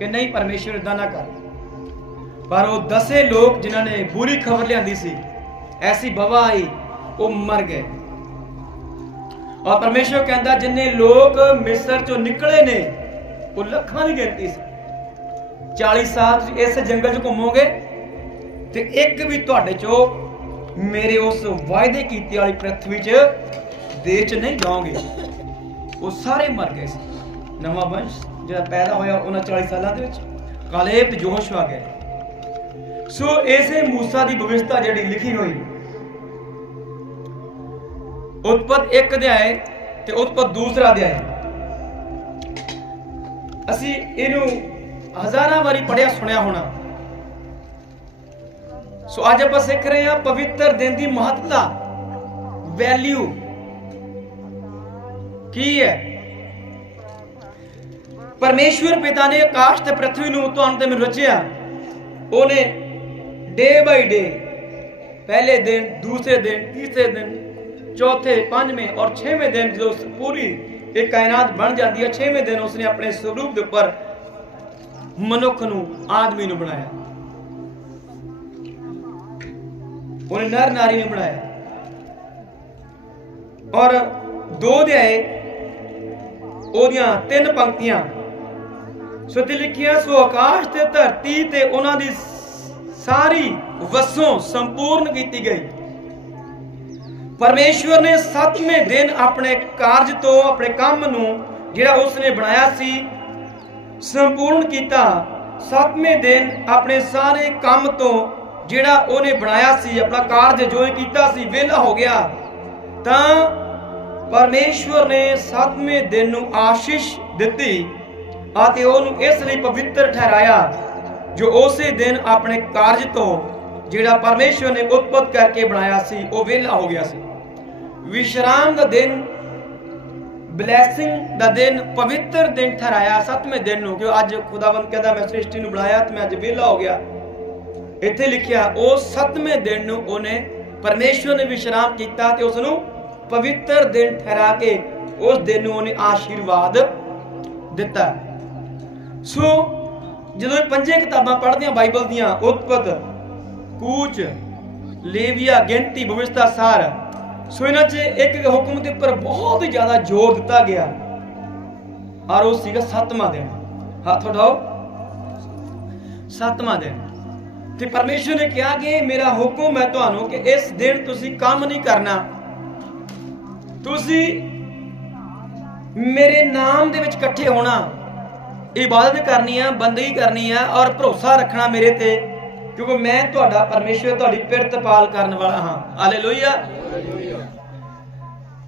ਕਿ ਨਹੀਂ ਪਰਮੇਸ਼ਵਰ ਇਦਾਂ ਨਾ ਕਰ। ਪਰ ਉਹ ਦਸੇ ਲੋਕ ਜਿਨ੍ਹਾਂ ਨੇ ਬੁਰੀ ਖਬਰ ਲਿਆਂਦੀ ਸੀ, ਐਸੀ ਬਵਾ ਆਈ, ਉਹ ਮਰ ਗਏ। ਔਰ ਪਰਮੇਸ਼ਵਰ ਕਹਿੰਦਾ, ਜਿੰਨੇ ਲੋਕ ਮਿਸਰ ਚੋਂ ਨਿਕਲੇ ਨੇ, ਉਹ ਲੱਖਾਂ ਦੀ ਗਿਣਤੀ ਸੀ। 40 ਸਾਲ ਇਸ ਜੰਗਲ 'ਚ ਘੁੰਮੋਗੇ ਤੇ ਇੱਕ ਵੀ ਤੁਹਾਡੇ ਚੋਂ ਮੇਰੇ ਉਸ ਵਾਅਦੇ ਕੀਤੇ ਵਾਲੀ ਪ੍ਰithvi 'ਚ ਦੇਸ਼ 'ਚ ਨਹੀਂ ਜਾਓਗੇ। ਉਹ ਸਾਰੇ ਮਰ ਗਏ ਸੀ। ਨਵਾਂ ਵੰਸ਼ ਜਿਹੜਾ ਪੈਦਾ ਹੋਇਆ ਉਹਨਾਂ 40 ਸਾਲਾਂ ਦੇ ਵਿੱਚ, ਕਾਲੇਬ ਜੋਸ਼ ਜੋਸ਼ਵਾ ਗਏ ਸੋ ਇਸੇ ਮੂਸਾ ਦੀ ਭਵਿਸ਼ਤਾ ਜਿਹੜੀ ਲਿਖੀ ਹੋਈ, ਉਤਪਤ ਇੱਕ ਅਧਿਆਏ ਤੇ ਉਤਪਤ ਦੂਸਰਾ ਅਧਿਆਏ ਅਸੀਂ ਇਹਨੂੰ ਹਜ਼ਾਰਾਂ ਵਾਰੀ ਪੜਿਆ ਸੁਣਿਆ ਹੋਣਾ। ਸੋ ਅੱਜ ਆਪਾਂ ਸਿੱਖ ਰਹੇ ਹਾਂ ਪਵਿੱਤਰ ਦਿਨ ਦੀ ਮਹੱਤਤਾ ਵੈਲਿਊ ਕੀ ਹੈ? ਪਰਮੇਸ਼ਵਰ ਪਿਤਾ ਨੇ ਆਕਾਸ਼ ਤੇ ਪ੍ਰithvi ਨੂੰ ਤੁਹਾਨੂੰ ਤੇ ਮੈਨੂੰ ਰਚਿਆ। ਉਹਨੇ ਡੇ ਬਾਈ ਡੇ, ਪਹਿਲੇ ਦਿਨ, ਦੂਸਰੇ ਦਿਨ, ਤੀਸਰੇ ਦਿਨ, ਚੌਥੇ, ਪੰਜਵੇਂ ਔਰ ਛੇਵੇਂ ਦਿਨ ਜਦੋਂ ਪੂਰੀ ਇਹ ਕਾਇਨਾਤ ਬਣ ਜਾਂਦੀ ਹੈ, ਛੇਵੇਂ ਦਿਨ ਉਸਨੇ ਆਪਣੇ ਸਰੂਪ ਦੇ ਉੱਪਰ ਮਨੁੱਖ ਨੂੰ, ਆਦਮੀ ਨੂੰ ਬਣਾਇਆ। ਉਹਨੇ ਨਰ ਨਾਰੀ ਨੂੰ ਬਣਾਇਆ। ਔਰ ਦੋ ਅਧਿਆਏ, ਉਹਦੀਆਂ ਤਿੰਨ ਪੰਕਤੀਆਂ ਸੋ ਤੇ ਲਿਖਿਆ ਸੋ ਆਕਾਸ਼ ਤੇ ਧਰਤੀ ਤੇ ਉਹਨਾਂ ਦੀ ਸਾਰੀ ਵਸੋਂ ਸੰਪੂਰਨ ਕੀਤੀ ਗਈ। ਪਰਮੇਸ਼ਵਰ ਨੇ 7ਵੇਂ ਦਿਨ ਆਪਣੇ ਕਾਰਜ ਤੋਂ ਆਪਣੇ ਕੰਮ ਨੂੰ ਜਿਹੜਾ ਉਸਨੇ ਬਣਾਇਆ ਸੀ, ਸੰਪੂਰਨ ਕੀਤਾ। 7ਵੇਂ ਦਿਨ ਆਪਣੇ ਸਾਰੇ ਕੰਮ ਤੋਂ ਜਿਹੜਾ ਉਹਨੇ ਬਣਾਇਆ ਸੀ, ਆਪਣਾ ਕਾਰਜ ਜੋ ਇਹ ਕੀਤਾ ਸੀ, ਵਿਹਲਾ ਹੋ ਗਿਆ। ਤਾਂ ਪਰਮੇਸ਼ਵਰ ਨੇ 7ਵੇਂ ਦਿਨ ਨੂੰ ਆਸ਼ੀਸ਼ ਦਿੱਤੀ। ਅਤੇ ਉਹਨੂੰ ਇਸ ਲਈ ਪਵਿੱਤਰ ਠਹਿਰਾਇਆ ਜੋ ਉਸੇ ਦਿਨ ਆਪਣੇ ਕਾਰਜ ਤੋਂ ਜਿਹੜਾ ਪਰਮੇਸ਼ਵਰ ਨੇ ਉਤਪਤ ਕਰਕੇ ਬਣਾਇਆ ਸੀ, ਉਹ ਵਿਹਲਾ ਹੋ ਗਿਆ ਸੀ। ਵਿਸ਼ਰਾਮ ਦਾ ਦਿਨ ਬਲੇਸਿੰਗ ਦਾ ਦਿਨ, ਪਵਿੱਤਰ ਦਿਨ ਠਹਿਰਾਇਆ 7ਵੇਂ ਦਿਨ ਨੂੰ ਕਿ ਅੱਜ ਖੁਦਾਵੰਦ ਕਹਿੰਦਾ, ਮੈਂ ਸ੍ਰਿਸ਼ਟੀ ਨੂੰ ਬਣਾਇਆ ਤੇ ਮੈਂ ਅੱਜ ਵਿਹਲਾ ਹੋ ਗਿਆ। ਇੱਥੇ ਲਿਖਿਆ, ਉਹ 7ਵੇਂ ਦਿਨ ਨੂੰ ਉਹਨੇ ਪਰਮੇਸ਼ਵਰ ਨੇ ਵਿਸ਼ਰਾਮ ਕੀਤਾ ਤੇ ਉਸ ਨੂੰ ਪਵਿੱਤਰ ਦਿਨ ਠਹਿਰਾ ਕੇ ਉਸ ਦਿਨ ਨੂੰ ਉਹਨੇ ਆਸ਼ੀਰਵਾਦ ਦਿੱਤਾ। ਸੋ, ਜਦੋਂ ਇਹ ਪੰਜੇ ਕਿਤਾਬਾਂ ਪੜ੍ਹਦੇ ਆ ਬਾਈਬਲ ਦੀਆਂ, ਉਤਪਤ, ਕੂਚ, ਲੇਵੀਆ ਗਿਣਤੀ ਭਵਿਸ਼ਤਾ ਸਾਰ, ਸੋ ਇਹਨਾਂ 'ਚ ਇੱਕ ਹੁਕਮ ਦੇ ਉੱਪਰ ਬਹੁਤ ਹੀ ਜ਼ਿਆਦਾ ਜ਼ੋਰ ਦਿੱਤਾ ਗਿਆ। ਔਰ ਉਹ ਸੀਗਾ ਸੱਤਵਾਂ ਦਿਨ। ਹੱਥ ਉਠਾਓ। ਸੱਤਵਾਂ ਦਿਨ। ਤੇ ਪਰਮੇਸ਼ਵਰ ਨੇ ਕਿਹਾ ਕਿ ਮੇਰਾ ਹੁਕਮ ਹੈ ਤੁਹਾਨੂੰ ਕਿ ਇਸ ਦਿਨ ਤੁਸੀਂ ਕੰਮ ਨਹੀਂ ਕਰਨਾ। ਤੁਸੀਂ ਮੇਰੇ ਨਾਮ ਦੇ ਵਿੱਚ ਇਕੱਠੇ ਹੋਣਾ। ਇਬਾਦਤ ਕਰਨੀ ਆ, ਬੰਦਗੀ ਕਰਨੀ ਆ ਔਰ ਭਰੋਸਾ ਰੱਖਣਾ ਮੇਰੇ ਤੇ, ਕਿਉਂਕਿ ਮੈਂ ਤੁਹਾਡਾ ਪਰਮੇਸ਼ਵਰ, ਤੁਹਾਡੀ ਪਿਰਤਪਾਲ ਕਰਨ ਵਾਲਾ ਹਾਂ। ਹਾਲੇਲੂਇਆ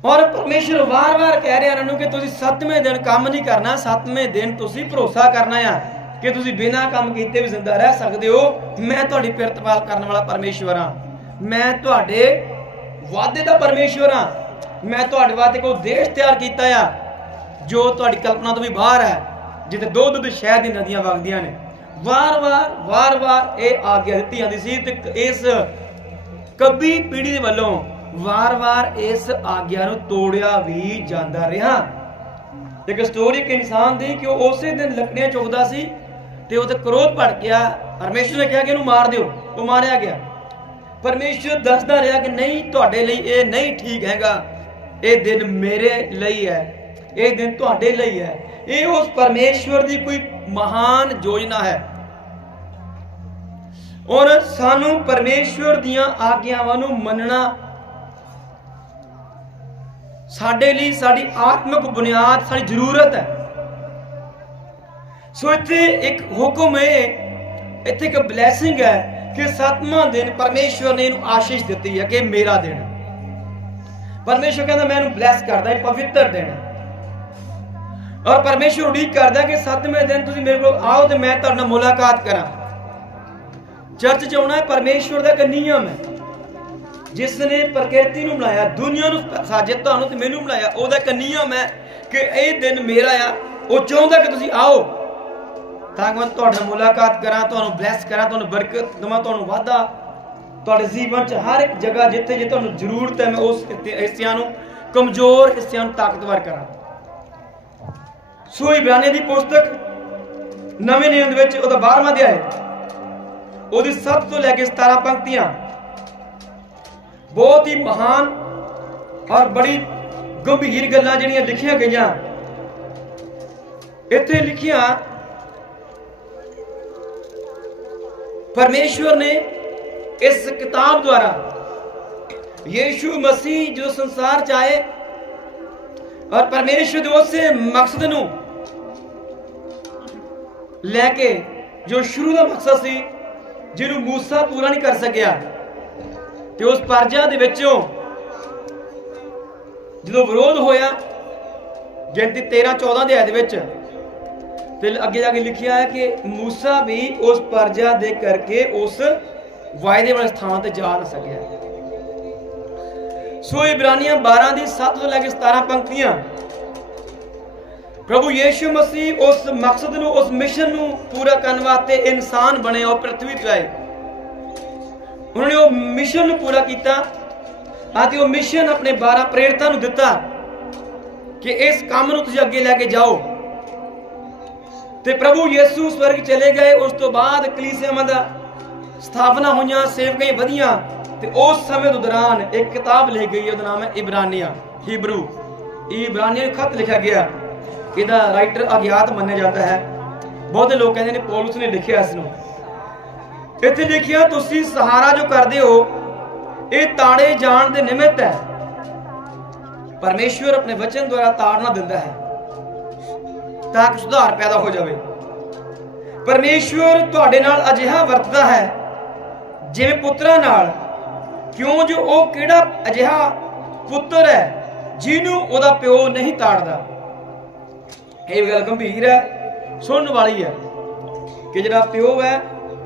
ਔਰ ਪਰਮੇਸ਼ਵਰ ਵਾਰ-ਵਾਰ ਕਹਿ ਰਿਹਾ ਇਹਨਾਂ ਨੂੰ ਕਿ ਤੁਸੀਂ ਸੱਤਵੇਂ ਦਿਨ ਕੰਮ ਨਹੀਂ ਕਰਨਾ, ਸੱਤਵੇਂ ਦਿਨ ਤੁਸੀਂ ਭਰੋਸਾ ਕਰਨਾ ਆ ਕਿ ਤੁਸੀਂ ਬਿਨਾਂ ਕੰਮ ਕੀਤੇ ਵੀ ਜ਼ਿੰਦਾ ਰਹਿ ਸਕਦੇ ਹੋ। ਮੈਂ ਤੁਹਾਡੀ ਪਿਰਤਪਾਲ ਕਰਨ ਵਾਲਾ ਪਰਮੇਸ਼ਵਰ ਹਾਂ। ਮੈਂ ਤੁਹਾਡੇ ਵਾਅਦੇ ਦਾ ਪਰਮੇਸ਼ਵਰ ਹਾਂ। ਮੈਂ ਤੁਹਾਡੇ ਵਾਸਤੇ ਕੋਈ ਦੇਸ਼ ਤਿਆਰ ਕੀਤਾ ਆ। ਜੋ ਤੁਹਾਡੀ ਕਲਪਨਾ ਤੋਂ ਵੀ ਬਾਹਰ ਹੈ ਜਿੱਥੇ ਦੁੱਧ ਤੇ ਸ਼ਹਿਦ ਦੀ ਨਦੀਆਂ ਵਗਦੀਆਂ ਨੇ। ਵਾਰ-ਵਾਰ ਵਾਰ-ਵਾਰ ਇਹ ਆਗਿਆ ਦਿੱਤੀ ਜਾਂਦੀ ਸੀ ਤੇ ਇਸ ਕਬੀ ਪੀੜ੍ਹੀ ਦੇ ਵੱਲੋਂ ਵਾਰ-ਵਾਰ ਇਸ ਆਗਿਆ ਨੂੰ ਤੋੜਿਆ ਵੀ ਜਾਂਦਾ ਰਿਹਾ। ਇੱਕ ਸਟੋਰੀ ਇੱਕ ਇਨਸਾਨ ਦੀ ਕਿ ਉਹ ਉਸੇ ਦਿਨ ਲੱਕੜੀਆਂ ਚੁਗਦਾ ਸੀ ਤੇ ਉਹ ਕ੍ਰੋਧ ਭੜ ਗਿਆ। ਪਰਮੇਸ਼ਰ ਨੇ ਕਿਹਾ ਕਿ ਇਹਨੂੰ ਮਾਰ ਦਿਓ। ਉਹ ਮਾਰਿਆ ਗਿਆ। ਪਰਮੇਸ਼ਰ ਦੱਸਦਾ ਰਿਹਾ ਕਿ ਨਹੀਂ, ਤੁਹਾਡੇ ਲਈ ਇਹ ਨਹੀਂ ਠੀਕ ਹੈਗਾ। ਇਹ ਦਿਨ ਮੇਰੇ ਲਈ ਹੈ। ਇਹ ਦਿਨ ਤੁਹਾਡੇ ਲਈ ਹੈ। ਇਹ ਉਸ ਪਰਮੇਸ਼ਵਰ ਦੀ ਕੋਈ ਮਹਾਨ ਯੋਜਨਾ ਹੈ। ਔਰ ਸਾਨੂੰ ਪਰਮੇਸ਼ਵਰ ਦੀਆਂ ਆਗਿਆਵਾਂ ਨੂੰ ਮੰਨਣਾ ਸਾਡੇ ਲਈ ਸਾਡੀ ਆਤਮਿਕ ਬੁਨਿਆਦ, ਸਾਡੀ ਜ਼ਰੂਰਤ ਹੈ। ਸੋ ਇੱਥੇ ਇੱਕ ਹੁਕਮ ਹੈ, ਇੱਥੇ ਇੱਕ ਬਲੇਸਿੰਗ ਹੈ ਕਿ ਸੱਤਵਾਂ ਦਿਨ ਪਰਮੇਸ਼ਵਰ ਨੇ ਇਹਨੂੰ ਆਸ਼ੀਸ਼ ਦਿੱਤੀ ਹੈ ਕਿ ਮੇਰਾ ਦਿਨ ਹੈ। ਪਰਮੇਸ਼ਵਰ ਕਹਿੰਦਾ ਮੈਂ ਇਹਨੂੰ ਬਲੈਸ ਕਰਦਾ, ਇਹ ਪਵਿੱਤਰ ਦਿਨ ਹੈ। ਔਰ ਪਰਮੇਸ਼ਵਰ ਉਡੀਕ ਕਰਦਾ ਕਿ ਸੱਤਵੇਂ ਦਿਨ ਤੁਸੀਂ ਮੇਰੇ ਕੋਲ ਆਓ ਤੇ ਮੈਂ ਤੁਹਾਡੇ ਨਾਲ ਮੁਲਾਕਾਤ ਕਰਾਂ। ਚਰਚ ਚ ਆਉਣਾ ਪਰਮੇਸ਼ਵਰ ਦਾ ਇੱਕ ਨਿਯਮ ਹੈ। ਜਿਸ ਨੇ ਪ੍ਰਕਿਰਤੀ ਨੂੰ ਬਣਾਇਆ, ਦੁਨੀਆ ਨੂੰ ਸਾਜੇ ਤੁਹਾਨੂੰ ਤੇ ਮੈਨੂੰ ਬਣਾਇਆ, ਉਹਦਾ ਇੱਕ ਨਿਯਮ ਹੈ ਕਿ ਇਹ ਦਿਨ ਮੇਰਾ ਆ, ਉਹ ਚਾਹੁੰਦਾ ਕਿ ਤੁਸੀਂ ਆਓ, ਤਾਂ ਕਿ ਮੈਂ ਤੁਹਾਡੇ ਨਾਲ ਮੁਲਾਕਾਤ ਕਰਾਂ, ਤੁਹਾਨੂੰ ਬਲੈਸ ਕਰਾਂ, ਤੁਹਾਨੂੰ ਬਰਕਤ ਦਵਾਂ, ਤੁਹਾਨੂੰ ਵਾਧਾ। ਤੁਹਾਡੇ ਜੀਵਨ 'ਚ ਹਰ ਇੱਕ ਜਗ੍ਹਾ ਜਿੱਥੇ ਜੇ ਤੁਹਾਨੂੰ ਜ਼ਰੂਰਤ ਹੈ, ਮੈਂ ਉਸ ਹਿੱਸਿਆਂ ਨੂੰ ਕਮਜ਼ੋਰ ਹਿੱਸਿਆਂ ਨੂੰ ਤਾਕਤਵਰ ਕਰਾਂ। ਸੂਈ ਬਿਆਨੇ ਦੀ ਪੁਸਤਕ ਨਵੇਂ ਨਿਯਮ ਵਿੱਚ ਉਹਦਾ 12ਵਾਂ ਅਧਿਆਇ। ਉਹਦੀ 7 ਤੋਂ ਲੈ ਕੇ 17 ਪੰਕਤੀਆਂ। ਬਹੁਤ ਹੀ ਮਹਾਨ ਔਰ ਬੜੀ ਗੰਭੀਰ ਗੱਲਾਂ ਜਿਹੜੀਆਂ ਲਿਖੀਆਂ ਗਈਆਂ। ਇੱਥੇ ਲਿਖੀਆਂ, ਪਰਮੇਸ਼ਵਰ ਨੇ ਇਸ ਕਿਤਾਬ ਦੁਆਰਾ ਯੀਸ਼ੂ ਮਸੀਹ ਜੋ ਸੰਸਾਰ ਚ ਆਏ ਔਰ ਪਰਮੇਸ਼ਵਰ ਦੇ ਉਸੇ ਮਕਸਦ ਨੂੰ ਲੈ ਕੇ ਜੋ ਸ਼ੁਰੂ ਦਾ ਮਕਸਦ ਸੀ, ਜਿਹਨੂੰ ਮੂਸਾ ਪੂਰਾ ਨਹੀਂ ਕਰ ਸਕਿਆ, ਤੇ ਉਸ ਪਰਜਾ ਦੇ ਵਿੱਚੋਂ ਜਦੋਂ ਵਿਰੋਧ ਹੋਇਆ, ਗਿਣਤੀ 13 14 ਦੇ ਦੇ ਵਿੱਚ, ਤੇ ਅੱਗੇ ਜਾ ਕੇ ਲਿਖਿਆ ਹੈ ਕਿ ਮੂਸਾ ਵੀ ਉਸ ਪਰਜਾ ਦੇ ਕਰਕੇ ਉਸ ਵਾਅਦੇ ਵਾਲੇ ਸਥਾਨ ਤੇ ਜਾ ਨਾ ਸਕਿਆ। ਸੋ ਇਬਰਾਨੀਆਂ 12 ਦੀ 7 ਤੋਂ ਲੈ ਕੇ 17 ਪੰਕਤੀਆਂ ਪ੍ਰਭੂ ਯੀਸ਼ੂ ਮਸੀਹ ਉਸ ਮਕਸਦ ਨੂੰ, ਉਸ ਮਿਸ਼ਨ ਨੂੰ ਪੂਰਾ ਕਰਨ ਵਾਸਤੇ ਇਨਸਾਨ ਬਣੇ ਉਹ ਪ੍ਰithvi ਤੇ ਆਏ। ਉਹਨਾਂ ਨੇ ਉਹ ਮਿਸ਼ਨ ਨੂੰ ਪੂਰਾ ਕੀਤਾ ਅਤੇ ਉਹ ਮਿਸ਼ਨ ਆਪਣੇ 12 ਪ੍ਰੇਰਿਤਾਂ ਨੂੰ ਦਿੱਤਾ ਕਿ ਇਸ ਕੰਮ ਨੂੰ ਤੁਸੀਂ ਅੱਗੇ ਲੈ ਕੇ ਜਾਓ। ਤੇ ਪ੍ਰਭੂ ਯੀਸ਼ੂ ਸਵਰਗ ਚਲੇ ਗਏ। ਉਸ ਤੋਂ ਬਾਅਦ ਕਲੀਸਿਆਵਾਂ ਦਾ ਸਥਾਪਨਾ ਹੋਈਆਂ, ਸੇਵਕਾਂ ਵਧੀਆਂ ਤੇ ਉਸ ਸਮੇਂ ਦੇ ਦੌਰਾਨ ਇੱਕ ਕਿਤਾਬ ਲਿਖੀ ਗਈ, ਉਹਦਾ ਨਾਮ ਹੈ ਇਬਰਾਨੀਆ, ਹੀਬਰੂ। ਇਬਰਾਨੀਆ ਇਬਰਾਨੀਆਂ ਵਿੱਚ ਲਿਖਿਆ ਗਿਆ। ਇਹਦਾ ਰਾਈਟਰ ਅਗਿਆਤ ਮੰਨਿਆ ਜਾਂਦਾ ਹੈ। ਬਹੁਤੇ ਲੋਕ ਕਹਿੰਦੇ ਨੇ ਪੌਲਸ ਨੇ ਲਿਖਿਆ ਇਸ ਨੂੰ। ਇੱਥੇ ਲਿਖਿਆ ਤੁਸੀਂ ਸਹਾਰਾ ਜੋ ਕਰਦੇ ਹੋ, ਇਹ ਤਾੜੇ ਜਾਣ ਦੇ ਨਿਮਿਤ ਹੈ। ਪਰਮੇਸ਼ਵਰ ਆਪਣੇ ਵਚਨ ਦੁਆਰਾ ਤਾੜਨਾ ਦਿੰਦਾ ਹੈ। ਤਾਂ ਕਿ ਸੁਧਾਰ ਪੈਦਾ ਹੋ ਜਾਵੇ। ਪਰਮੇਸ਼ਵਰ ਤੁਹਾਡੇ ਨਾਲ ਅਜਿਹਾ ਵਰਤਦਾ ਹੈ, ਜਿਵੇਂ ਪੁੱਤਰਾਂ ਨਾਲ। ਕਿਉਂ ਜੋ ਉਹ ਕਿਹੜਾ ਅਜਿਹਾ ਪੁੱਤਰ ਹੈ, ਜਿਹਨੂੰ ਉਹਦਾ ਪਿਓ ਨਹੀਂ ਤਾੜਦਾ। ਇਹ ਗੱਲ ਗੰਭੀਰ ਹੈ, ਸੁਣਨ ਵਾਲੀ ਹੈ ਕਿ ਜਿਹੜਾ ਪਿਓ ਹੈ,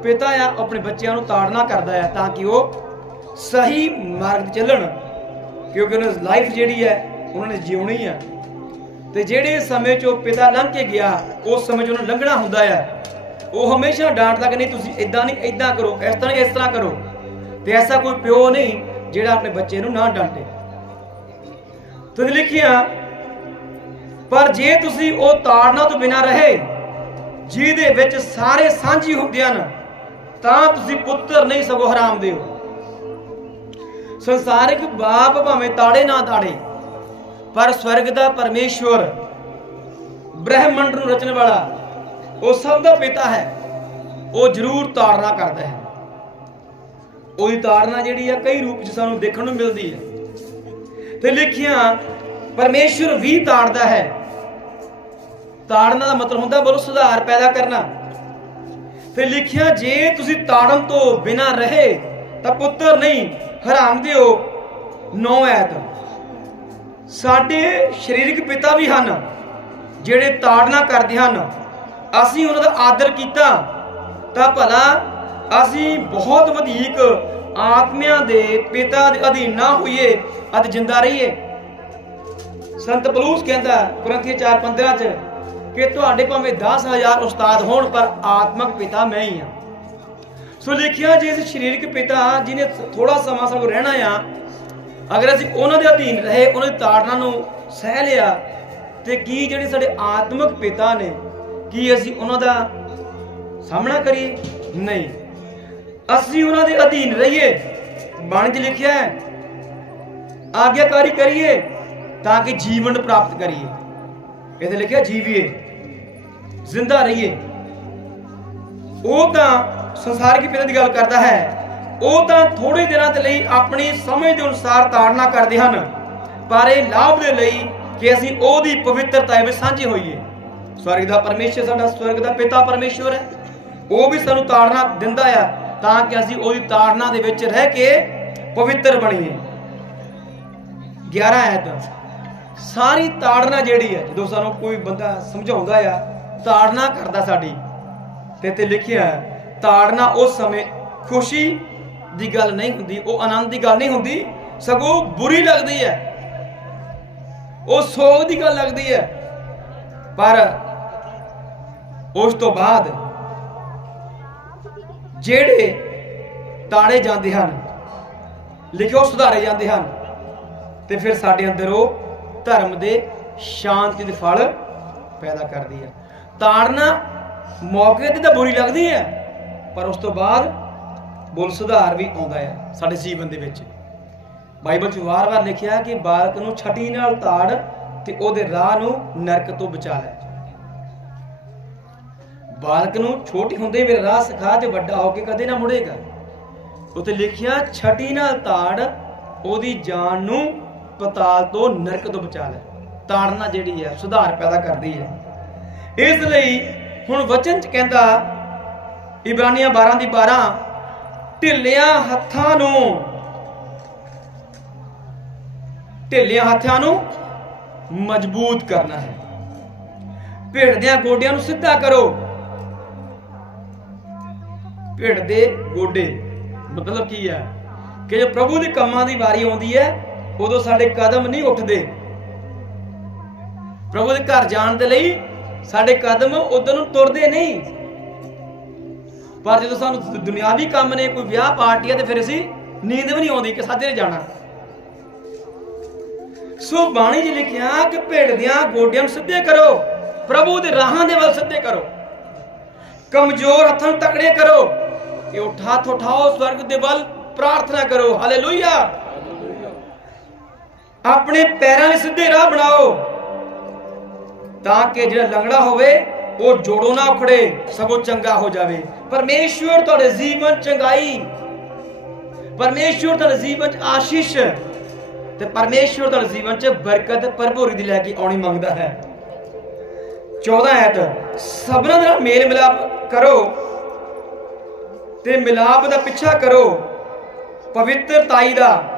ਪਿਤਾ ਆ, ਆਪਣੇ ਬੱਚਿਆਂ ਨੂੰ ਤਾੜਨਾ ਕਰਦਾ ਹੈ ਤਾਂ ਕਿ ਉਹ ਸਹੀ ਮਾਰਗ ਚੱਲਣ, ਕਿਉਂਕਿ ਉਹਨਾਂ ਦੀ ਲਾਈਫ ਜਿਹੜੀ ਹੈ, ਉਹਨਾਂ ਨੇ ਜਿਉਣੀ ਹੈ। ਤੇ ਜਿਹੜੇ ਸਮੇਂ 'ਚ ਉਹ ਪਿਤਾ ਲੰਘ ਕੇ ਗਿਆ, ਉਸ ਸਮੇਂ 'ਚ ਉਹਨੂੰ ਲੰਘਣਾ ਹੁੰਦਾ ਹੈ ਉਹ ਹਮੇਸ਼ਾ ਡਾਂਟਦਾ ਕਿ ਨਹੀਂ, ਤੁਸੀਂ ਇਦਾਂ ਨਹੀਂ ਇਦਾਂ ਕਰੋ, ਇਸ ਤਰ੍ਹਾਂ ਇਸ ਤਰ੍ਹਾਂ ਕਰੋ। ਤੇ ਐਸਾ ਕੋਈ ਪਿਓ ਨਹੀਂ, ਜਿਹੜਾ ਆਪਣੇ ਬੱਚੇ ਨੂੰ ਨਾ ਡਾਂਟੇ। ਤੁਸੀਂ ਲਿਖਿਆ ਪਰ ਜੇ ਤੁਸੀਂ ਉਹ ਤਾੜਨਾ ਤੋਂ ਬਿਨਾ ਰਹੇ, ਜਿਹਦੇ ਵਿੱਚ ਸਾਰੇ ਸਾਂਝੀ ਹੁੰਦੇ ਹਨ, ਤਾਂ ਤੁਸੀਂ ਪੁੱਤਰ ਨਹੀਂ ਸਗੋਂ ਹਰਾਮ ਦੇ ਹੋ। ਸੰਸਾਰਿਕ ਬਾਪ ਭਾਵੇਂ ਤਾੜੇ ਨਾ ਤਾੜੇ, ਪਰ ਸਵਰਗ ਦਾ ਪਰਮੇਸ਼ਵਰ, ਬ੍ਰਹਿਮੰਡ ਨੂੰ ਰਚਣ ਵਾਲਾ, ਉਹ ਸਭ ਦਾ ਪਿਤਾ ਹੈ, ਉਹ ਜ਼ਰੂਰ ਤਾੜਨਾ ਕਰਦਾ ਹੈ। ਉਹਦੀ ਤਾੜਨਾ ਜਿਹੜੀ ਆ, ਕਈ ਰੂਪ 'ਚ ਸਾਨੂੰ ਦੇਖਣ ਨੂੰ ਮਿਲਦੀ ਹੈ। ਤੇ ਲਿਖਿਆ ਪਰਮੇਸ਼ਵਰ ਵੀ ਤਾੜਦਾ ਹੈ। ਤਾੜਨਾ ਦਾ ਮਤਲਬ ਹੁੰਦਾ ਬੋਲੋ ਸੁਧਾਰ ਪੈਦਾ ਕਰਨਾ। ਤੇ ਲਿਖਿਆ, ਜੇ ਤੁਸੀਂ ਤਾੜਨ ਤੋਂ ਬਿਨਾ ਰਹੇ, ਤਾਂ ਪੁੱਤਰ ਨਹੀਂ, ਹਰਾਮ ਦਿਓ। ਨੌ ਐਤ ਸਾਡੇ ਸਰੀਰਕ ਪਿਤਾ ਵੀ ਹਨ, ਜਿਹੜੇ ਤਾੜਨਾ ਕਰਦੇ ਹਨ। ਅਸੀਂ ਉਹਨਾਂ ਦਾ ਆਦਰ ਕੀਤਾ, ਤਾਂ ਭਲਾ ਅਸੀਂ ਬਹੁਤ ਵਧੀਕ ਆਤਮਿਆਂ ਦੇ ਪਿਤਾ ਦੇ ਅਧੀਨ ਨਾ ਹੋਈਏ ਅਤੇ ਜਿੰਦਾ ਰਹੀਏ। ਸੰਤ ਪਲੂਸ ਕਹਿੰਦਾ ਕੁਰੰਥੀ 4:15 ਚ, ਕਿ ਤੁਹਾਡੇ ਭਾਵੇਂ 10000 ਉਸਤਾਦ ਹੋਣ, ਪਰ ਆਤਮਕ ਪਿਤਾ ਮੈਂ ਹੀ ਹਾਂ। ਸੋ ਲਿਖਿਆ ਜੇ ਇਸ ਸਰੀਰਕ ਪਿਤਾ ਜਿਹਨੇ ਥੋੜਾ ਸਮਾਂ ਸਾਨੂੰ ਰਹਿਣਾ ਆ, ਅਗਰ ਅਸੀਂ ਉਹਨਾਂ ਦੇ ਅਧੀਨ ਰਹੇ, ਉਹਨਾਂ ਦੀ ਤਾੜਨਾ ਨੂੰ ਸਹਿ ਲਿਆ, ਤੇ ਕੀ ਜਿਹੜੇ ਸਾਡੇ ਆਤਮਿਕ ਪਿਤਾ ਨੇ, ਕੀ ਅਸੀਂ ਉਹਨਾਂ ਦਾ ਸਾਹਮਣਾ ਕਰੀਏ? ਨਹੀਂ। ਅਸੀਂ ਉਹਨਾਂ ਦੇ ਅਧੀਨ ਰਹੀਏ, ਬਾਣੀ 'ਚ ਲਿਖਿਆ ਹੈ, ਆਗਿਆਕਾਰੀ ਕਰੀਏ ਤਾਂ ਕਿ ਜੀਵਨ ਪ੍ਰਾਪਤ ਕਰੀਏ। ਇਹਦੇ ਲਿਖਿਆ ਜੀਵੀਏ ਜ਼ਿੰਦਾ ਰਹੀਏ। ਉਹ ਤਾਂ ਸੰਸਾਰਿਕ ਪਿਤਾ ਦੀ ਗੱਲ ਕਰਦਾ ਹੈ। ਉਹ ਤਾਂ ਥੋੜੇ ਦਿਨਾਂ ਦੇ ਲਈ ਆਪਣੀ ਸਮਝ ਦੇ ਅਨੁਸਾਰ ਤਾੜਨਾ ਕਰਦੇ ਹਨ। ਪਰ ਇਹ ਲਾਭ ਦੇ ਲਈ ਕਿ ਅਸੀਂ ਉਹਦੀ ਪਵਿੱਤਰਤਾ ਵਿੱਚ ਸਾਂਝੇ ਹੋਈਏ। ਸਵਰਗ ਦਾ ਪਰਮੇਸ਼ਰ ਸਾਡਾ ਸਵਰਗ ਦਾ ਪਿਤਾ ਪਰਮੇਸ਼ਵਰ ਹੈ। ਉਹ ਵੀ ਸਾਨੂੰ ਤਾੜਨਾ ਦਿੰਦਾ ਆ ਤਾਂ ਕਿ ਅਸੀਂ ਉਹਦੀ ਤਾੜਨਾ ਦੇ ਵਿੱਚ ਰਹਿ ਕੇ ਪਵਿੱਤਰ ਬਣੀਏ। 11 ਐਤ ਸਾਰੀ ਤਾੜਨਾ ਜਿਹੜੀ ਹੈ, ਜਦੋਂ ਸਾਨੂੰ ਕੋਈ ਬੰਦਾ ਸਮਝਾਉਂਦਾ ਆ, ਤਾੜਨਾ ਕਰਦਾ ਸਾਡੀ। ਤੇ ਤੇ ਲਿਖਿਆ ਤਾੜਨਾ ਉਸ ਸਮੇਂ ਖੁਸ਼ੀ ਦੀ ਗੱਲ ਨਹੀਂ ਹੁੰਦੀ, ਉਹ ਆਨੰਦ ਦੀ ਗੱਲ ਨਹੀਂ ਹੁੰਦੀ, ਸਗੋਂ ਬੁਰੀ ਲੱਗਦੀ ਹੈ। ਉਹ ਸੋਗ ਦੀ ਗੱਲ ਲੱਗਦੀ ਹੈ। ਪਰ ਉਸ ਤੋਂ ਬਾਅਦ ਜਿਹੜੇ ਤਾੜੇ ਜਾਂਦੇ ਹਨ ਲਿਖਿਓ ਸੁਧਾਰੇ ਜਾਂਦੇ ਹਨ, ਤੇ ਫਿਰ ਸਾਡੇ ਅੰਦਰ ਉਹ ਧਰਮ ਦੇ ਸ਼ਾਂਤੀ ਦੇ ਫਲ ਪੈਦਾ ਕਰਦੀ ਹੈ। ਤਾੜਨਾ ਮੌਕੇ ਤੇ ਤਾਂ ਬੁਰੀ ਲੱਗਦੀ ਹੈ, ਪਰ ਉਸ ਤੋਂ ਬਾਅਦ ਬੁੱਲ ਸੁਧਾਰ ਵੀ ਆਉਂਦਾ ਹੈ ਸਾਡੇ ਜੀਵਨ ਦੇ ਵਿੱਚ। ਬਾਈਬਲ 'ਚ ਵਾਰ-ਵਾਰ ਲਿਖਿਆ ਕਿ ਬਾਲਕ ਨੂੰ ਛਟੀ ਨਾਲ ਤਾੜ ਤੇ ਉਹਦੇ ਰਾਹ ਨੂੰ ਨਰਕ ਤੋਂ ਬਚਾ ਲੈ। ਬਾਲਕ ਨੂੰ ਛੋਟੀ ਹੁੰਦੇ ਮੇਰੇ ਰਾਹ ਸਿਖਾ ਤੇ ਵੱਡਾ ਹੋ ਕੇ ਕਦੇ ਨਾ ਮੁੜੇਗਾ। ਉੱਥੇ ਲਿਖਿਆ ਛਟੀ ਨਾਲ ਤਾੜ ਉਹਦੀ ਜਾਨ ਨੂੰ ਪਤਾਲ ਤੋਂ ਨਰਕ ਤੋਂ ਬਚਾ ਲੈ। ਤਾੜਨਾ ਜਿਹੜੀ ਹੈ, ਸੁਧਾਰ ਪੈਦਾ ਕਰਦੀ ਹੈ। ਇਸ ਲਈ ਹੁਣ ਵਚਨ ਚ ਕਹਿੰਦਾ, ਇਬਰਾਨੀਆਂ 12 ਦੀ 12 ਢਿੱਲਿਆਂ ਹੱਥਾਂ ਨੂੰ, ਢਿੱਲਿਆਂ ਹੱਥਾਂ ਨੂੰ ਮਜ਼ਬੂਤ ਕਰਨਾ ਹੈ। ਭੇਡ ਦੇ ਗੋਡਿਆਂ ਨੂੰ ਸਿੱਧਾ ਕਰੋ। ਭੇਡ ਦੇ ਗੋਡੇ, ਮਤਲਬ ਕੀ ਹੈ? ਕਿ ਜੇ ਪ੍ਰਭੂ ਦੇ ਕੰਮਾਂ ਦੀ ਵਾਰੀ ਆਉਂਦੀ ਹੈ ਉਦੋਂ ਸਾਡੇ ਕਦਮ ਨਹੀਂ ਉੱਠਦੇ। ਪ੍ਰਭੂ ਦੇ ਘਰ ਜਾਣ ਦੇ ਲਈ ਸਾਡੇ ਕਦਮ ਉਦੋਂ ਨੂੰ ਤੁਰਦੇ ਨਹੀਂ। ਪਰ ਜਦੋਂ ਸਾਨੂੰ ਦੁਨਿਆਵੀ ਕੰਮ ਨੇ, ਕੋਈ ਵਿਆਹ ਪਾਰਟੀ ਹੈ ਤੇ ਫਿਰ ਅਸੀਂ ਨੀਂਦ ਵੀ ਨਹੀਂ ਆਉਂਦੀ ਕਿ ਸਾਜਰੇ ਜਾਣਾ। ਸੋ ਬਾਣੀ 'ਚ ਲਿਖਿਆ ਕਿ ਭੇਡ ਦਿਆਂ ਗੋਡਿਆਂ ਨੂੰ ਸਿੱਧੇ ਕਰੋ, ਪ੍ਰਭੂ ਦੇ ਰਾਹਾਂ ਦੇ ਵੱਲ ਸਿੱਧੇ ਕਰੋ। ਕਮਜ਼ੋਰ ਹੱਥਾਂ ਨੂੰ ਤਕੜੇ ਕਰੋ ਇਹ ਉਠਾ ਹੱਥ ਉਠਾਓ ਸਵਰਗ ਦੇ ਵੱਲ ਪ੍ਰਾਰਥਨਾ ਕਰੋ। ਹਾਲੇਲੂਇਆ ਆਪਣੇ ਪੈਰਾਂ ਦੇ ਸਿੱਧੇ ਰਾਹ ਬਣਾਓ। ਤਾਂ ਕਿ ਜਿਹੜਾ ਲੰਗੜਾ ਹੋਵੇ, ਉਹ ਜੋੜੋ ਨਾ ਉਖੜੇ, ਸਗੋਂ ਚੰਗਾ ਹੋ ਜਾਵੇ। ਪਰਮੇਸ਼ਵਰ ਤੁਹਾਡੇ ਜੀਵਨ ਚੰਗਾਈ। ਪਰਮੇਸ਼ਵਰ ਤੁਹਾਡੇ ਜੀਵਨ ਚ ਆਸ਼ੀਸ਼ ਤੇ ਪਰਮੇਸ਼ਵਰ ਤੁਹਾਡੇ ਜੀਵਨ ਚ ਬਰਕਤ ਭਰਪੂਰੀ ਦੀ ਲੈ ਕੇ ਆਉਣੀ ਮੰਗਦਾ ਹੈ। 14 ਐਤ ਸਭਨਾਂ ਦੇ ਨਾਲ ਮੇਲ ਮਿਲਾਪ ਕਰੋ ਤੇ ਮਿਲਾਪ ਦਾ ਪਿੱਛਾ ਕਰੋ। ਪਵਿੱਤਰਤਾਈ ਦਾ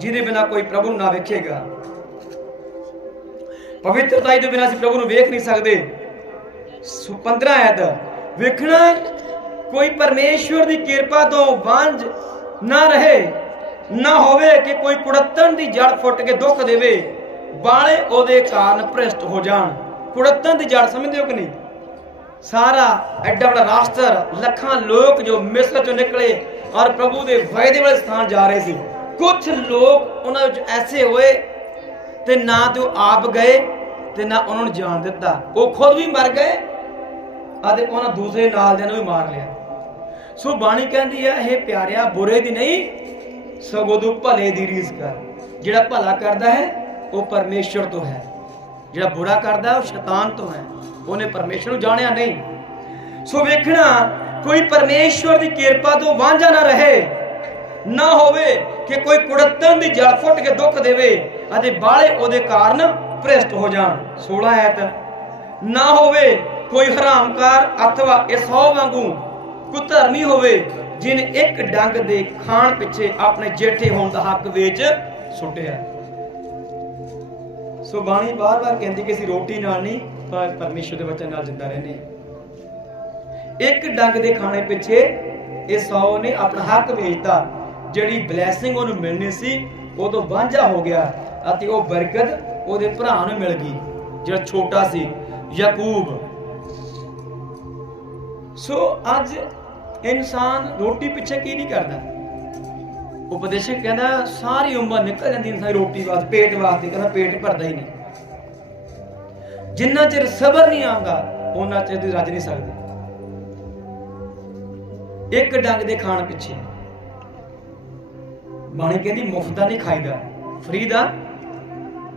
ਜਿਹਦੇ ਬਿਨਾ ਕੋਈ ਪ੍ਰਭੂ ਨੂੰ ਨਾ ਵੇਖੇਗਾ। ਪਵਿੱਤਰਤਾਈ ਦੇ ਬਿਨਾ ਅਸੀਂ ਪ੍ਰਭੂ ਨੂੰ ਵੇਖ ਨਹੀਂ ਸਕਦੇ। ਸੋ 15 ਐਤ ਵੇਖਣਾ ਕੋਈ ਪਰਮੇਸ਼ਵਰ ਦੀ ਕਿਰਪਾ ਤੋਂ ਵਾਂਝ ਨਾ ਰਹੇ, ਨਾ ਹੋਵੇ ਕਿ ਕੋਈ ਕੁੜੱਤਣ ਦੀ ਜੜ ਫੁੱਟ ਕੇ ਦੁੱਖ ਦੇਵੇ ਬਾਲੇ ਉਹਦੇ ਕਾਰਨ ਭ੍ਰਿਸ਼ਟ ਹੋ ਜਾਣ। ਕੁੜੱਤਣ ਦੀ ਜੜ ਸਮਝਦੇ ਹੋ ਕਿ ਨਹੀਂ? ਸਾਰਾ ਐਡਾ ਵੱਡਾ ਰਾਸ਼ਟਰ, ਲੱਖਾਂ ਲੋਕ ਜੋ ਮਿਸਰ ਚੋਂ ਨਿਕਲੇ ਔਰ ਪ੍ਰਭੂ ਦੇ ਵਾਅਦੇ ਵਾਲੇ ਸਥਾਨ ਜਾ ਰਹੇ ਸੀ। ਕੁਝ ਲੋਕ ਉਹਨਾਂ ਵਿੱਚ ਐਸੇ ਹੋਏ ਤੇ ਨਾ ਤੇ ਉਹ ਆਪ ਗਏ ਤੇ ਨਾ ਉਹਨਾਂ ਨੂੰ ਜਾਣ ਦਿੱਤਾ। ਉਹ ਖੁਦ ਵੀ ਮਰ ਗਏ ਅਤੇ ਉਹਨਾਂ ਦੂਸਰੇ ਨਾਲ ਦੇ ਨੂੰ ਵੀ ਮਾਰ ਲਿਆ। ਸੋ ਬਾਣੀ ਕਹਿੰਦੀ ਹੈ ਇਹ ਪਿਆਰਿਆ, ਬੁਰੇ ਦੀ ਨਹੀਂ, ਸਗੋਂ ਤੂੰ ਭਲੇ ਦੀ ਰੀਸ ਕਰ। ਜਿਹੜਾ ਭਲਾ ਕਰਦਾ ਹੈ, ਉਹ ਪਰਮੇਸ਼ਵਰ ਤੋਂ ਹੈ। ਜਿਹੜਾ ਬੁਰਾ ਕਰਦਾ ਉਹ ਸ਼ੈਤਾਨ ਤੋਂ ਹੈ। ਉਹਨੇ ਪਰਮੇਸ਼ਵਰ ਨੂੰ ਜਾਣਿਆ ਨਹੀਂ। ਸੋ ਵੇਖਣਾ, ਕੋਈ ਪਰਮੇਸ਼ਵਰ ਦੀ ਕਿਰਪਾ ਤੋਂ ਵਾਂਝਾ ਨਾ ਰਹੇ। ਨਾ ਹੋਵੇ ਕਿ ਕੋਈ ਕੁੜੱਤਣ ਦੀ ਜਲ ਫੁੱਟ ਕੇ ਦੁੱਖ ਦੇਵੇ ਅਤੇ ਬਾਲੇ ਉਹਦੇ ਕਾਰਨ ਭ੍ਰਿਸ਼ਟ ਹੋ ਜਾਣ। 16 ਐਤ ਨਾ ਹੋਵੇ ਕੋਈ ਹਰਾਮਕਾਰ ਅਥਵਾ ਇਸੋ ਵਾਂਗੂ ਕੁਧਰਮੀ ਹੋਵੇ ਜਿਨ ਇੱਕ ਡੰਗ ਦੇ ਖਾਣ ਪਿੱਛੇ ਆਪਣੇ ਜੇਠੇ ਹੋਣ ਦਾ ਹੱਕ ਵੇਚ ਸੁੱਟਿਆ। ਸੋ ਬਾਣੀ ਬਾਰ-ਬਾਰ ਕਹਿੰਦੀ ਕਿ ਅਸੀਂ ਰੋਟੀ ਨਾਲ ਨਹੀਂ, ਪਰ ਪਰਮੇਸ਼ਰ ਦੇ ਵਚਨ ਨਾਲ ਜਿੰਦਾ ਰਹਿੰਦੇ ਇੱਕ ਡੰਗ ਦੇ ਖਾਣੇ ਪਿੱਛੇ ਇਹ ਸੌ ਨੇ ਆਪਣਾ ਹੱਕ ਵੇਚਤਾ ਜਿਹੜੀ ਬਲੇਸਿੰਗ ਉਹਨੂੰ ਮਿਲਣੀ ਸੀ, ਉਹ ਤੋਂ ਵਾਂਝਾ ਹੋ ਗਿਆ ਅਤੇ ਉਹ ਬਰਕਤ ਉਹਦੇ ਭਰਾ ਨੂੰ ਮਿਲ ਗਈ, ਜਿਹੜਾ ਛੋਟਾ ਸੀ, ਯਾਕੂਬ। ਸੋ ਅੱਜ ਇਨਸਾਨ ਰੋਟੀ ਪਿੱਛੇ ਕੀ ਨਹੀਂ ਕਰਦਾ? ਉਪਦੇਸ਼ਕ ਕਹਿੰਦਾ, ਸਾਰੀ ਉਮਰ ਨਿਕਲ ਜਾਂਦੀ ਇਨਸਾਨ ਰੋਟੀ ਵਾਸਤੇ, ਪੇਟ ਵਾਸਤੇ, ਕਹਿੰਦਾ ਪੇਟ ਭਰਦਾ ਹੀ ਨਹੀਂ। ਜਿੰਨਾ ਚਿਰ ਸਬਰ ਨਹੀਂ ਆਉਂਦਾ ਉਹਨਾਂ ਚਿਰ ਦੀ ਰੱਜ ਨਹੀਂ ਸਕਦੇ। ਇੱਕ ਡੰਗ ਦੇ ਖਾਣ ਪਿੱਛੇ। ਬਾਣੀ ਕਹਿੰਦੀ ਮੁਫਤ ਦਾ ਨਹੀਂ ਖਾਈਦਾ। ਫ੍ਰੀ ਦਾ?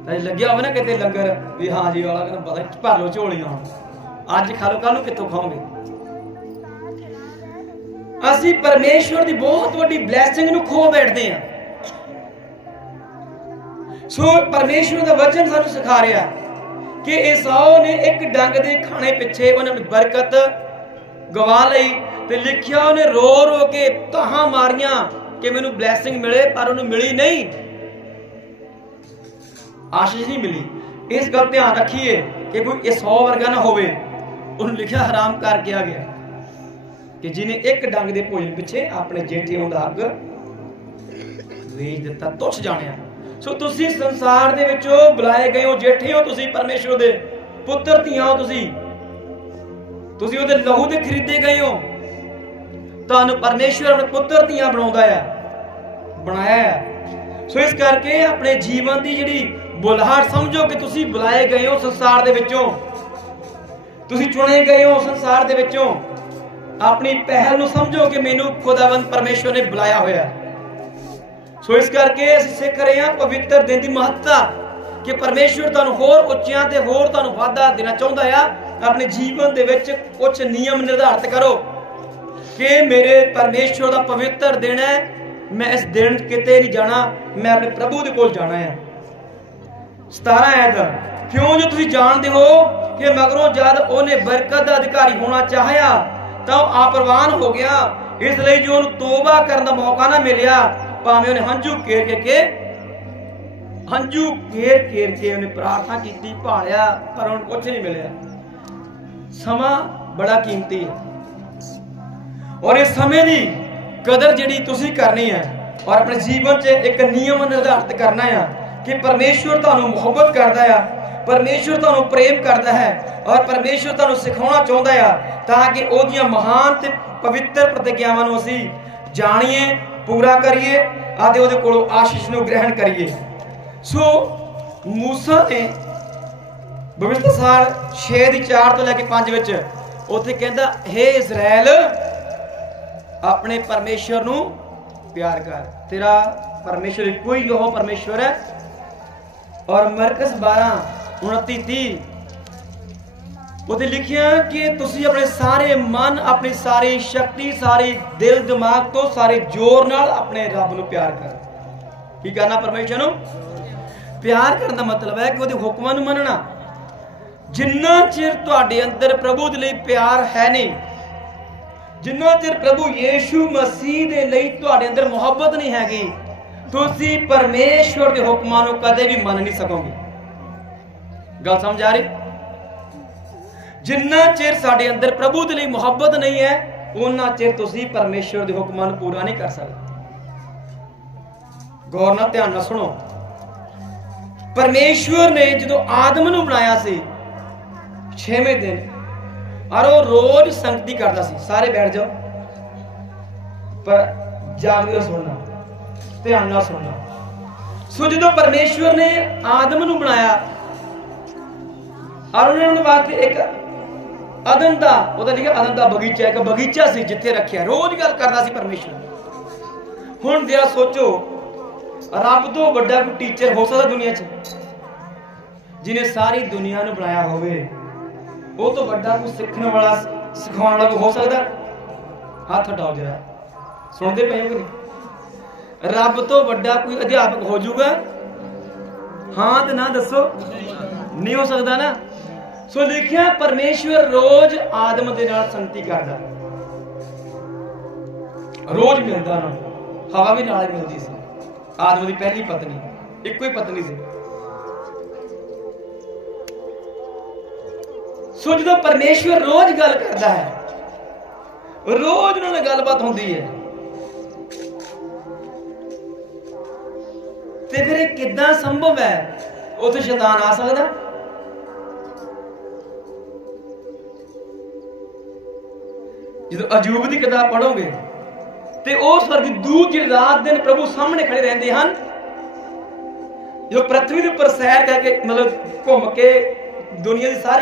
ਤਾਂ ਜੇ ਲੱਗਿਆ ਹੋਵੇ ਨਾ ਕਿਤੇ ਲੰਗਰ, ਵੀ ਹਾਂ ਜੀ ਵਾਲਾ ਕਹਿੰਦਾ, ਪਤਾ ਭਰ ਲੋ ਝੋਲੀਆਂ ਹੁਣ। ਅੱਜ ਖਾ ਲੋ ਕੱਲ ਨੂੰ ਕਿੱਥੋਂ ਖਾਓਗੇ? ਅਸੀਂ ਪਰਮੇਸ਼ਵਰ ਦੀ ਬਹੁਤ ਵੱਡੀ ਬਲੇਸਿੰਗ ਨੂੰ ਖੋ ਬੈਠਦੇ ਹਾਂ। ਸੋ ਪਰਮੇਸ਼ਵਰ ਦਾ ਵਚਨ ਸਾਨੂੰ ਸਿਖਾ ਰਿਹਾ ਕਿ ਏਸਾਓ ਨੇ ਇੱਕ ਡੰਗ ਦੇ ਖਾਣੇ ਪਿੱਛੇ ਉਹਨਾਂ ਆਪਣੀ ਬਰਕਤ ਗਵਾ ਲਈ ਤੇ ਲਿਖਿਆ ਉਹਨੇ ਰੋ ਰੋ ਕੇ ਤਾਹਾਂ ਮਾਰੀਆਂ। ਕਿ ਮੈਨੂੰ ਬਲੇਸਿੰਗ ਮਿਲੇ, ਪਰ ਉਹਨੂੰ ਮਿਲੀ ਨਹੀਂ। ਆਸ਼ੀਸ਼ ਨਹੀਂ ਮਿਲੀ। ਇਸ ਗੱਲ ਧਿਆਨ ਰੱਖੀਏ ਕਿ ਕੋਈ ਇਹ ਏਸਾਓ ਵਰਗਾ ਨਾ ਹੋਵੇ। ਉਹਨੂੰ ਲਿਖਿਆ ਹਰਾਮ ਕਰਕੇ ਆ ਗਿਆ। ਕਿ ਜਿਨੇ ਇੱਕ ਡੰਗ ਦੇ ਭੋਜਨ ਪਿੱਛੇ ਆਪਣੇ ਜੇਠੇ ਹੋਣ ਦਾ ਹੱਕ ਵੇਚ ਦਿੱਤਾ, ਤੁੱਛ ਜਾਣਿਆ। ਸੋ ਤੁਸੀਂ ਸੰਸਾਰ ਦੇ ਵਿੱਚੋਂ ਬੁਲਾਏ ਗਏ ਹੋ, ਜੇਠੇ ਹੋ ਤੁਸੀਂ, ਪਰਮੇਸ਼ਵਰ ਦੇ ਪੁੱਤਰ, ਧੀਆਂ ਹੋ ਤੁਸੀਂ। ਤੁਸੀਂ ਉਹਦੇ ਲਹੂ ਦੇ ਖਰੀਦੇ ਗਏ ਹੋ। ਤੁਹਾਨੂੰ ਪਰਮੇਸ਼ਵਰ ਆਪਣੇ ਪੁੱਤਰ, ਧੀਆਂ ਬਣਾਉਂਦਾ ਆ। ਬਣਾਇਆ ਹੈ। ਸੋ ਇਸ ਕਰਕੇ ਆਪਣੇ ਜੀਵਨ ਦੀ ਜਿਹੜੀ ਬੁਲਾਹਟ ਸਮਝੋ ਕਿ ਤੁਸੀਂ ਬੁਲਾਏ ਗਏ ਹੋ ਸੰਸਾਰ ਦੇ ਵਿੱਚੋਂ। ਤੁਸੀਂ ਚੁਣੇ ਗਏ ਹੋ ਸੰਸਾਰ ਦੇ ਵਿੱਚੋਂ। ਆਪਣੀ ਪਹਿਲ ਨੂੰ ਸਮਝੋ ਕਿ ਮੈਨੂੰ ਖੁਦਾਵੰਦ ਪਰਮੇਸ਼ਵਰ ਨੇ ਬੁਲਾਇਆ ਹੋਇਆ ਸੋ ਇਸ ਕਰਕੇ ਅਸੀਂ ਸਿੱਖ ਰਹੇ ਹਾਂ ਪਵਿੱਤਰ ਦਿਨ ਦੀ ਮਹੱਤਤਾ ਕਿ ਪਰਮੇਸ਼ਵਰ ਤੁਹਾਨੂੰ ਹੋਰ ਉੱਚਿਆਂ ਤੇ ਹੋਰ ਤੁਹਾਨੂੰ ਵਾਧਾ ਦੇਣਾ ਚਾਹੁੰਦਾ ਆ। ਆਪਣੇ ਜੀਵਨ ਦੇ ਵਿੱਚ ਕੁਝ ਨਿਯਮ ਨਿਰਧਾਰਤ ਕਰੋ ਕਿ ਮੇਰੇ ਪਰਮੇਸ਼ਵਰ ਦਾ ਪਵਿੱਤਰ ਦਿਨ ਹੈ। ਮੈਂ ਇਸ ਦਿਨ ਕਿਤੇ ਨਹੀਂ ਜਾਣਾ, ਮੈਂ ਆਪਣੇ ਪ੍ਰਭੂ ਦੇ ਕੋਲ ਜਾਣਾ ਹੈ 17 ਐਤ ਕਿਉਂ ਜੋ ਤੁਸੀਂ ਜਾਣਦੇ ਹੋ ਕਿ ਮਗਰੋਂ ਜਦ ਉਹਨੇ ਬਰਕਤ ਦਾ ਅਧਿਕਾਰੀ ਹੋਣਾ ਚਾਹਿਆ, ਤਾਂ ਉਹ ਆਪਰਵਾਨ ਹੋ ਗਿਆ। ਇਸ ਲਈ ਜੋ ਉਹਨੂੰ ਤੋਬਾ ਕਰਨ ਦਾ ਮੌਕਾ ਨਾ ਮਿਲਿਆ, ਭਾਵੇਂ ਉਹਨੇ ਹੰਝੂ ਕੇਰ ਕੇ ਕੇ ਹੰਝੂ ਕੇਰ ਕੇਰ ਕੇ ਉਹਨੇ ਪ੍ਰਾਰਥਨਾ ਕੀਤੀ, ਭਾਲਿਆ, ਪਰ ਉਹਨੂੰ ਕੁਝ ਨਹੀਂ ਮਿਲਿਆ। ਸਮਾਂ ਬੜਾ ਕੀਮਤੀ ਹੈ। ਔਰ ਇਸ ਸਮੇਂ ਦੀ ਕਦਰ ਜਿਹੜੀ ਤੁਸੀਂ ਕਰਨੀ ਹੈ, ਔਰ ਆਪਣੇ ਜੀਵਨ 'ਚ ਇੱਕ ਨਿਯਮ ਨਿਰਧਾਰਿਤ ਕਰਨਾ ਆ ਕਿ ਪਰਮੇਸ਼ਵਰ ਤੁਹਾਨੂੰ ਮੁਹੱਬਤ ਕਰਦਾ ਆ ਪਰਮੇਸ਼ਵਰ ਤੁਹਾਨੂੰ ਪ੍ਰੇਮ ਕਰਦਾ ਹੈ, ਔਰ ਪਰਮੇਸ਼ਵਰ ਤੁਹਾਨੂੰ ਸਿਖਾਉਣਾ ਚਾਹੁੰਦਾ ਆ ਤਾਂ ਕਿ ਉਹਦੀਆਂ ਮਹਾਨ ਤੇ ਪਵਿੱਤਰ ਪ੍ਰਤਿਗਿਆਵਾਂ ਨੂੰ ਅਸੀਂ ਜਾਣੀਏ, ਪੂਰਾ ਕਰੀਏ, ਅਤੇ ਉਹਦੇ ਕੋਲੋਂ ਆਸ਼ੀਸ਼ ਨੂੰ ਗ੍ਰਹਿਣ ਕਰੀਏ। ਸੋ ਮੂਸਾ ਨੇ ਬਵਿਸਤ ਸਾਲ 6 ਦੀ 4 ਤੋਂ ਲੈ ਕੇ 5 ਵਿੱਚ ਉੱਥੇ ਕਹਿੰਦਾ, ਹੇ ਇਜ਼ਰਾਈਲ ਆਪਣੇ ਪਰਮੇਸ਼ਵਰ ਨੂੰ ਪਿਆਰ ਕਰ। ਤੇਰਾ ਪਰਮੇਸ਼ਵਰ ਇੱਕੋ ਹੀ ਉਹ ਪਰਮੇਸ਼ਵਰ ਹੈ। ਔਰ ਮਰਕਸ 12 29 30 ਉਹਦੇ ਲਿਖਿਆ ਕਿ ਤੁਸੀਂ ਆਪਣੇ ਸਾਰੇ ਮਨ, ਆਪਣੀ ਸਾਰੀ ਸ਼ਕਤੀ, ਸਾਰੇ ਦਿਲ, ਦਿਮਾਗ ਤੋਂ ਸਾਰੇ ਜ਼ੋਰ ਨਾਲ ਆਪਣੇ ਰੱਬ ਨੂੰ ਪਿਆਰ ਕਰ। ਕੀ ਕਰਨਾ ਪਰਮੇਸ਼ਵਰ ਨੂੰ? ਪਿਆਰ ਕਰਨ ਦਾ ਮਤਲਬ ਹੈ ਕਿ ਉਹਦੇ ਹੁਕਮਾਂ ਨੂੰ ਮੰਨਣਾ। ਜਿੰਨਾ ਚਿਰ ਤੁਹਾਡੇ ਅੰਦਰ ਪ੍ਰਭੂ ਦੇ ਲਈ ਪਿਆਰ ਹੈ ਨਹੀਂ ਜਿੰਨਾ ਚਿਰ ਪ੍ਰਭੂ ਯੀਸ਼ੂ ਮਸੀਹ ਦੇ ਲਈ ਤੁਹਾਡੇ ਅੰਦਰ ਮੁਹੱਬਤ ਨਹੀਂ ਹੈਗੀ, ਤੁਸੀਂ ਪਰਮੇਸ਼ਵਰ ਦੇ ਹੁਕਮਾਂ ਨੂੰ ਕਦੇ ਵੀ ਮੰਨ ਨਹੀਂ ਸਕੋਗੇ। ਗੱਲ ਸਮਝ ਆ ਰਹੀ? ਜਿੰਨਾ ਚਿਰ ਸਾਡੇ ਅੰਦਰ ਪ੍ਰਭੂ ਦੇ ਲਈ ਮੁਹੱਬਤ ਨਹੀਂ ਹੈ ਉਹਨਾਂ ਚਿਰ ਤੁਸੀਂ ਪਰਮੇਸ਼ਵਰ ਦੇ ਹੁਕਮਾਂ ਨੂੰ ਪੂਰਾ ਨਹੀਂ ਕਰ ਸਕਦੇ। ਗੌਰ ਨਾਲ ਧਿਆਨ ਨਾਲ ਸੁਣੋ। ਪਰਮੇਸ਼ਵਰ ਨੇ ਜਦੋਂ ਆਦਮ ਨੂੰ ਬਣਾਇਆ ਸੀ 6ਵੇਂ ਦਿਨ ਔਰ ਉਹ ਰੋਜ਼ ਸੰਗਤੀ ਕਰਦਾ ਸੀ। ਸਾਰੇ ਬੈਠ ਜਾਓ। ਪਰ ਜਾਗਦੇ ਹੋ ਸੁਣਨਾ, ਧਿਆਨ ਨਾਲ ਸੁਣਨਾ। ਸੋ ਜਦੋਂ ਪਰਮੇਸ਼ਵਰ ਨੇ ਆਦਮ ਨੂੰ ਬਣਾਇਆ, ਔਰ ਉਹਨੇ ਉਹਦੇ ਵਾਸਤੇ ਇੱਕ ਅਦਨ ਦਾ, ਉਹਦਾ ਲਿਖਿਆ ਅਦਨ ਦਾ ਬਗੀਚਾ, ਇੱਕ ਬਗੀਚਾ ਸੀ ਜਿੱਥੇ ਰੱਖਿਆ। ਰੋਜ਼ ਗੱਲ ਕਰਦਾ ਸੀ ਪਰਮੇਸ਼ਵਰ। ਹੁਣ ਜਰਾ ਸੋਚੋ, ਰੱਬ ਤੋਂ ਵੱਡਾ ਕੋਈ ਟੀਚਰ ਹੋ ਸਕਦਾ ਦੁਨੀਆ 'ਚ ਜਿਨੇ ਸਾਰੀ ਦੁਨੀਆ ਨੂੰ ਬਣਾਇਆ ਹੋਵੇ। ਉਹ ਤੋਂ ਵੱਡਾ ਕੋਈ ਸਿੱਖਣ ਵਾਲਾ ਸਿਖਾਉਣ ਵਾਲਾ ਕੋਈ ਹੋ ਸਕਦਾ? ਹੱਥ ਹਟਾਓ ਜਰਾ। ਸੁਣਦੇ ਪਏ ਹੋ ਕਿ ਨਹੀਂ? ਰੱਬ ਤੋਂ ਵੱਡਾ ਕੋਈ ਅਧਿਆਪਕ ਹੋ ਜਾਊਗਾ? ਹਾਂ ਤੇ ਨਾ ਦੱਸੋ। ਨਹੀਂ ਹੋ ਸਕਦਾ ਨਾ। ਸੋ ਲਿਖਿਆ, ਪਰਮੇਸ਼ਵਰ ਰੋਜ਼ ਆਦਮ ਦੇ ਨਾਲ ਸੰਗਤੀ ਕਰਦਾ। ਰੋਜ਼ ਮਿਲਦਾ ਉਹਨਾਂ ਹਵਾ ਵੀ ਨਾਲ ਮਿਲਦੀ ਸੀ। ਆਦਮ ਦੀ ਪਹਿਲੀ ਪਤਨੀ, ਇੱਕੋ ਹੀ ਪਤਨੀ ਸੀ। ਸੋ ਜਦੋਂ ਪਰਮੇਸ਼ਵਰ ਰੋਜ਼ ਗੱਲ ਕਰਦਾ ਹੈ, ਰੋਜ਼ ਉਹਨਾਂ ਨਾਲ ਗੱਲਬਾਤ ਹੁੰਦੀ ਹੈ, ਤੇ ਫਿਰ ਇਹ ਕਿੱਦਾਂ ਸੰਭਵ ਹੈ? ਉੱਥੇ ਸ਼ੈਤਾਨ ਆ ਸਕਦਾ? ਜਦੋਂ ਅਜੂਬ ਦੀ ਕਿਤਾਬ ਪੜੋਗੇ ਤੇ ਉਹ ਸਵਰਗੀ ਦੂਤ ਜਿਹੜੇ ਰਾਤ ਦਿਨ ਪ੍ਰਭੂ ਸਾਹਮਣੇ ਖੜੇ ਰਹਿੰਦੇ ਹਨ, ਜੋ ਪ੍ਰithvi ਦੇ ਉੱਪਰ ਸੈਰ ਕਰਕੇ ਮਤਲਬ ਘੁੰਮ ਕੇ ਦੁਨੀਆ ਦੀ ਸਾਰੀ